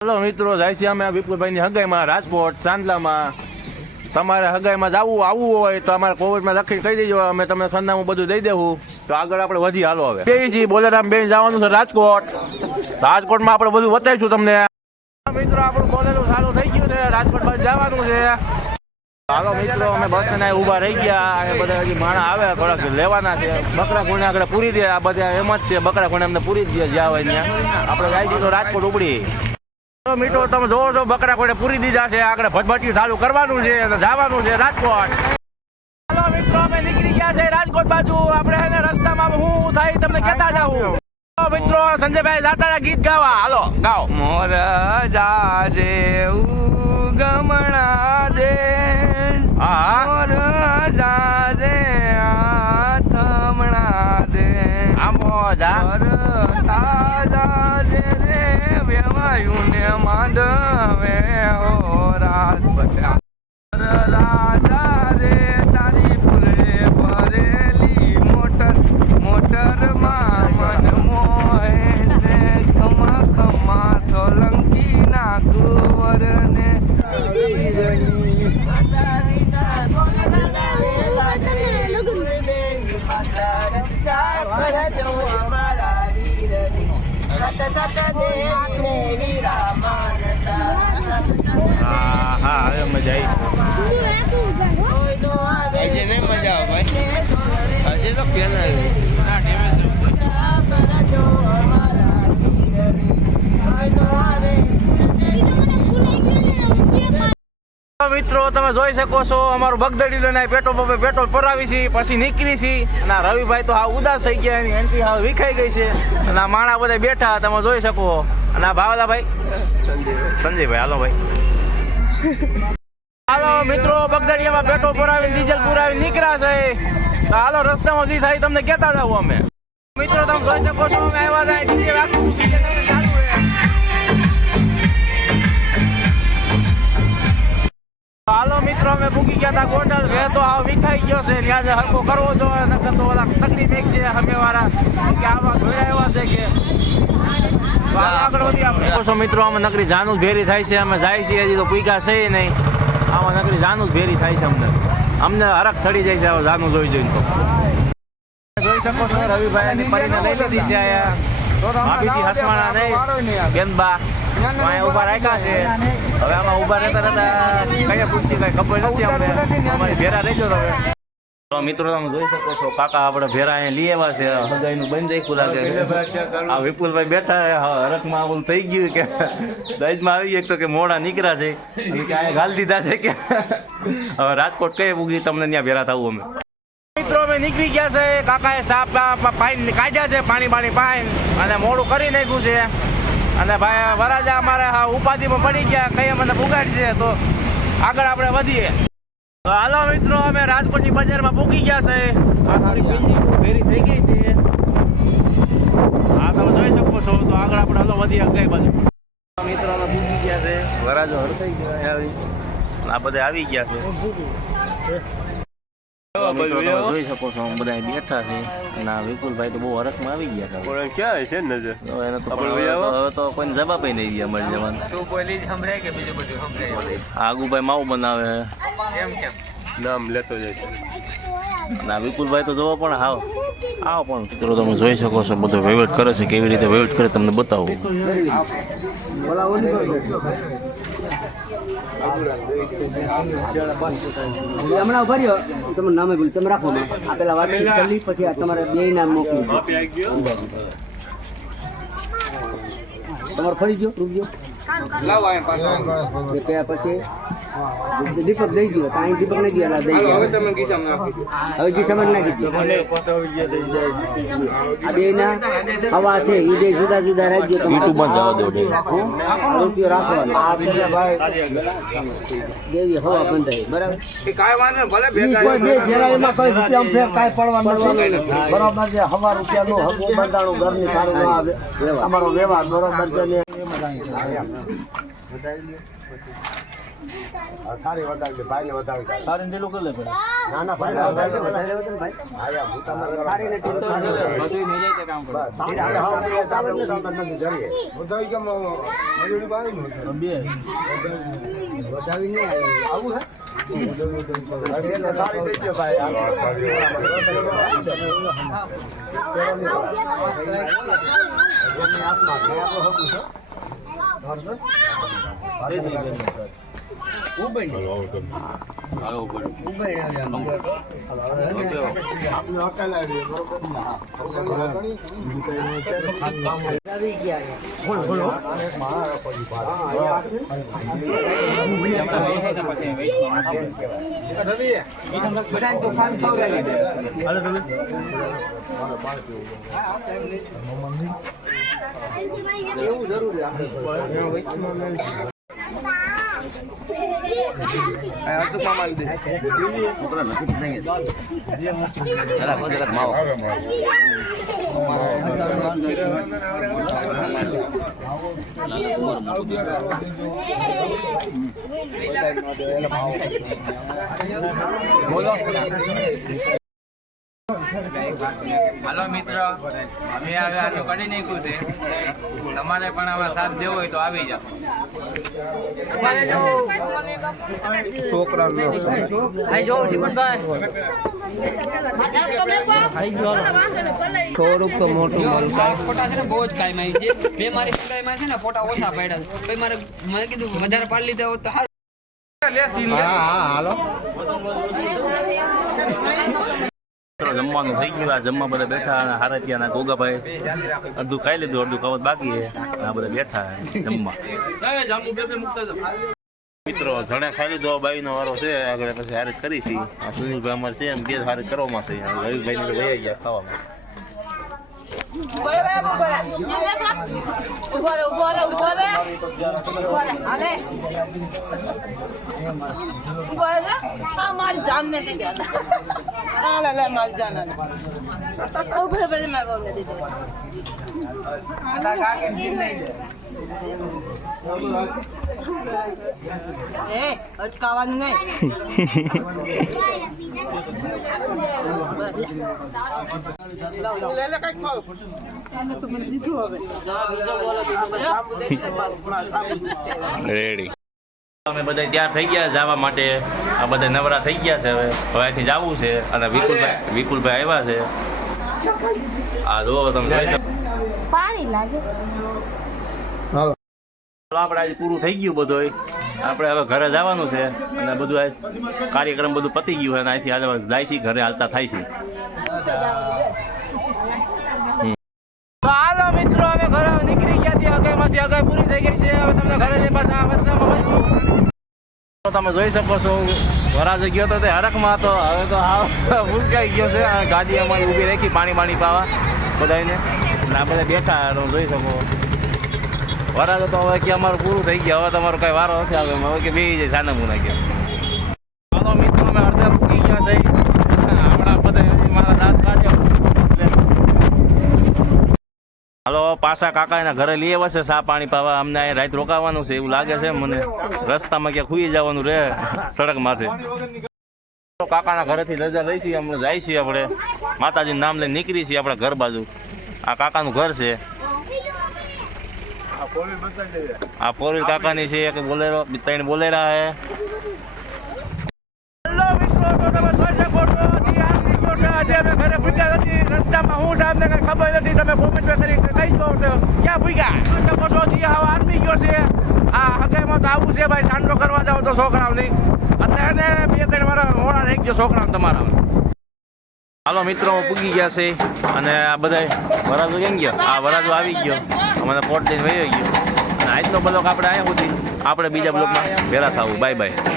Hello मित्रों, જાય છે અમે વિપુલભાઈની હગાઈમાં રાજકોટ ચાંદલામાં। તમારે હગાઈમાં આવવું હોય તો અમારે કોવિડમાં લખી કહી દેજો, અમે તમને સરનામું બધું દઈ દેવું। તો આગળ આપણે વધી હાલો હવે બેજી બોલેરામ બેન જવાનું છે રાજકોટમાં આપણે બધું બતાવીશું તમને। મિત્રો આપણું બોલેરું ચાલુ થઈ ગયું છે, રાજકોટ બાજુ જવાનું છે। હાલો મિત્રો, અમે બસ સ્ટેન્ડ ઊભા રહી ગયા, એ બધા હજી માણસ આવે થોડાક લેવાના છે। બકરા ખૂણે આગળ પૂરી દે, આ બધા એમ જ છે, બકરા ખૂણે અમને પૂરી દે જ્યાં હોય ત્યાં। આપણે જાય છીએ તો રાજકોટ ઉપડી મિત્રો, તમે જોવો છો બકરા કોડે પૂરી દીધા છે, આગળ ભટભટી ચાલુ કરવાનું છે અને જવાનું છે રાજકોટ। હાલો મિત્રો, અમે નીકળી ગયા છે રાજકોટ બાજુ। આપણે એને રસ્તામાં હું થાય તમને કહેતા જાઉં। મિત્રો સંજયભાઈ દાતાના ગીત ગાવા, હાલો ગાઓ। મોર જાજે ઉગમણા દે, હા મોર જાજે આથમણા દે, આમો જા તાજા રે વેવાયું ને માંડવે હો રાજપટ રાજા રે તારી ફૂલે ભરેલી મોટર માં મન મોહે છે, ખમા ખમા સોલંકી ના કુંવર ને હા હવે મજા આવી નહીં મજા આવે ભાઈ, હજી તો પેન મિત્રો તમે જોઈ શકો છો અમારું બગદડી લઈને પેટ્રોલ પરાવી છે, પછી નીકળી છે। અને રવિભાઈ તો હા ઉદાસ થઈ ગયા, એની એન્ટ્રી હવે વિખાઈ ગઈ છે અને આ માણા બધા બેઠા તમે જોઈ શકો। અને આ ભાવલાભાઈ સંજયભાઈ, હાલો ભાઈ હાલો મિત્રો, બગદડીયામાં પેટ્રોલ પુરાવીને ડીઝલ પુરાવીને નીકળ્યા છે। તો હાલો રસ્તામાં જે થાય તમને કહેતા જાવ અમે। મિત્રો તમે જોઈ શકો છો અમે આવ્યા હતા ડીજે ચાલુ છે। હાલો મિત્રો, અમે પૂકી ગયા હતા ગોંડલ, વેતો આવ વિખાઈ ગયો છે, ત્યાં જે હરકો કરવો જોઈએ નકર તો ઓલા તકલીફ એક છે સામેવાળા કે આવા જોયા એવા છે કે આગળ વધી આપણે મિત્રો। અમે નકરી જાનું ભેરી થાય છે, અમે જાય છીએ હજી તો પૂકા છે નહીં, આમાં નકરી જાનું ભેરી થાય છે, અમને હરખ સડી જાય છે જાનું જોઈને। તો જોઈ શકો છો રવિભાઈ પરીને લઈ લીધી છે આયા, ભાભીથી હસવાના નહીં બેનબા અહીંયા ઉભા રાખ્યા છે। હવે આમાં ઉભા રહેતા કઈ પૂછી કઈ ખબર નથી અમને, અમારી ભેરા રહેજો હવે। મિત્રો તમે જોઈ શકો છો કાકા આપણે ભેરા અહીંયા લઈ આવ્યા છે, હગાઈનું બંધ જાય લાગે। આ વિપુલભાઈ બેઠા હરખમાં ઓલું થઈ ગયું કે દહેજમાં આવી એક તો કે મોડા નીકળ્યા છે કે અહીંયા ઘાલ દીધા છે કે હવે રાજકોટ કઈ પૂગી તમને ત્યાં ભેરા થવું અમે। મિત્રો અમે નીકળી ગયા છે, કાકાએ સાપ પાઈન કાઢ્યા છે, પાણી પાઈન અને મોડું કરી નાખ્યું છે। અને ભાઈ વરાજા અમારે ઉપાધિમાં પડી ગયા, કઈ મને પુગાડશે તો આગળ આપણે વધીએ। તો હાલો મિત્રો, અમે રાજકોટની બજારમાં પૂકી ગયા છે, ભેરી થઈ ગઈ છે, હા તમે જોઈ શકો છો। તો આગળ આપણે હાલો વધીએ કઈ બાજુ। મિત્રો અમે પૂકી ગયા છે, વરાજો હરખાઈ ગયા, આ બધા આવી ગયા છે। જોઈ શકો છો બધા બેઠા છે, ના વિપુલભાઈ તો બહુ હરખમાં આવી ગયા હતા, ક્યાં છે નજર એને તો હવે તો કોઈ જવાબ નહીં દે અમારી જવાનું। આગુભાઈ માવું બનાવે એમ કેમ નામ લેતો જાય છે, ના વિપુલભાઈ તો જોવો પણ આવો પણ મિત્રો તમે જોઈ શકો છો બધો વહીવટ કરે છે, કેવી રીતે વહીવટ કરે તમને બતાવું। હમણાં ઉભા રહ્યો, તમે નામે ભૂલ તમે રાખો, આ પેલા વાતચીત કરી પછી તમારે બે નામ મોકલી તમારે ફરી ગયો રૂપ ગયો પછી દીપક દઈ ગયો, કાંઈ દીપક નહીં ગયો દઈ ગયો, હવે ગીસામાં નાખી દીધું। આ બે ના હવા છે, એ બે જુદા જુદા રાજ્યો રૂપિયો રાખવાનો, દેવી હવા બંધાય બરાબર, બરાબર છે। હવા રૂપિયા નું હગું બંધાણું ઘરની સારું ના આવે, અમારો વ્યવહાર બરોબર છે। સારી વધારે ભાઈને વધારે સારી ઢીલું કરી લે પેલા. ના ના ભાઈ વધારે વધારે ભાઈ આયા ભૂતામાં સારી ને ઢીલું બધું નહીં જાય તે કામ કરે. આપણે નથી જરીએ વધારી કેમ મજૂરી પાડી બે વધારી નહીં આવું હે સારી થઈ ગયો ભાઈ એવું જરૂરી હાલો મિત્રો, અમે હવે આટલું કરી નાખ્યું છે. તમારે પણ આમાં સાથ દેવો હોય તો આવી જાઓ. થોડુંક તો મોટું ફોટા છે ને બહુ જ કાયમ આવી છે. મેં મારી ફોટામાં છે ને ફોટા ઓછા પાડ્યા છે. પછી મને કીધું વધારે પાડી લીધા હોત તો સારું. જમવાનું થઈ ગયું. આ જમવા બધા બેઠા અને હારતિયાના ગોગાભાઈ અડધું ખાઈ લીધું, અડધું ખાવા બાકી છે. આ બધા બેઠા જમવા. મિત્રો જણે ખાઈ લીધો, બાઈનો વારો છે. આગળ પછી હારે કરી છે. આ સુનિલભાઈ અમારે છે એમ બે હારે કરવામાં છે. રવિભાઈ ને વહી ગયા ખાવામાં. हमारी जान ने दे दिया हमारी जान मैं बोल दे અટકાવાનું નહીં રેડી અમે બધા ત્યાં થઈ ગયા જવા માટે. આ બધા નવરા થઈ ગયા છે. હવે અહીંથી જવું છે. અને વિપુલભાઈ આવ્યા છે. આ જો તમે જોઈ શકો. પાણી લાગે આપણે આજે પૂરું થઈ ગયું બધું. આપણે હવે ઘરે જવાનું છે. અને બધું આ કાર્યક્રમ બધું પતી ગયું છે. અને અહીંથી આજે જાય છે ઘરે હાલતા થાય છે. તો હાલો મિત્રો, હવે ઘરે નીકળી ગયા છીએ. અગાઈમાંથી અગાઈ પૂરી થઈ ગઈ છે. હવે તમને ઘરે જઈ પાછા વરસાદમાં મળશું. તમે જોઈ શકો છો વરાજ ગયો તો તે હરખમાં હતો. હવે તો ઉસકાઈ ગયો છે. ગાડી અમારી ઊભી રાખી પાણી પાવા બધાને. એટલે આ બધા બેઠા તમે જોઈ શકો. વરાજ તો હવે કે અમારું પૂરું થઈ ગયા. હવે તમારો કઈ વારો નથી આવે. હવે કે બેસી જાય સાના મુના કે. હાલો મિત્રો, અમે અડધા પૂકી ગયા છે. હમણાં બધા મારા દાંત કાઢ્યા. હાલો પાછા કાકાના ઘરે લઈ આવ્યા છે ચા પાણી પાવા. અમને અહીં રાત રોકાવાનું છે એવું લાગે છે મને. રસ્તામાં ક્યાં ખુઈ જવાનું રહે સડક માથે. કાકાના ઘરેથી રજા લઈ છીએ. હમણાં જાય છીએ આપણે માતાજીનું નામ લઈને નીકળી છીએ આપણા ઘર બાજુ. આ કાકાનું ઘર છે. આ ફોર વ્હીલ કાકાની છે. એક બોલેરો, ત્રણ બોલેરા છે. રસ્તામાં હું તમને કઈ ખબર નથી. તમે કોમેન્ટ કરી કહી દો ક્યાં ભૂગ્યા. આદમી ગયો છે. આ હગાઈમાં તો આવું છે ભાઈ. સાંડો કરવા જાવ તો છોકરાઓની અત્યારે એને 2-3 વાર મોડા થઈ ગયો છોકરાઓ તમારા. હાલો મિત્રો, પૂગી ગયા છે. અને આ બધા વરાજો કેમ ગયા? આ વરાજો આવી ગયો. અમારે પોટ લઈને વહી ગયો. અને આજનો બ્લોક આપણે અહીંયા સુધી. આપણે બીજા બ્લોકમાં ભેગા થવું. Bye bye.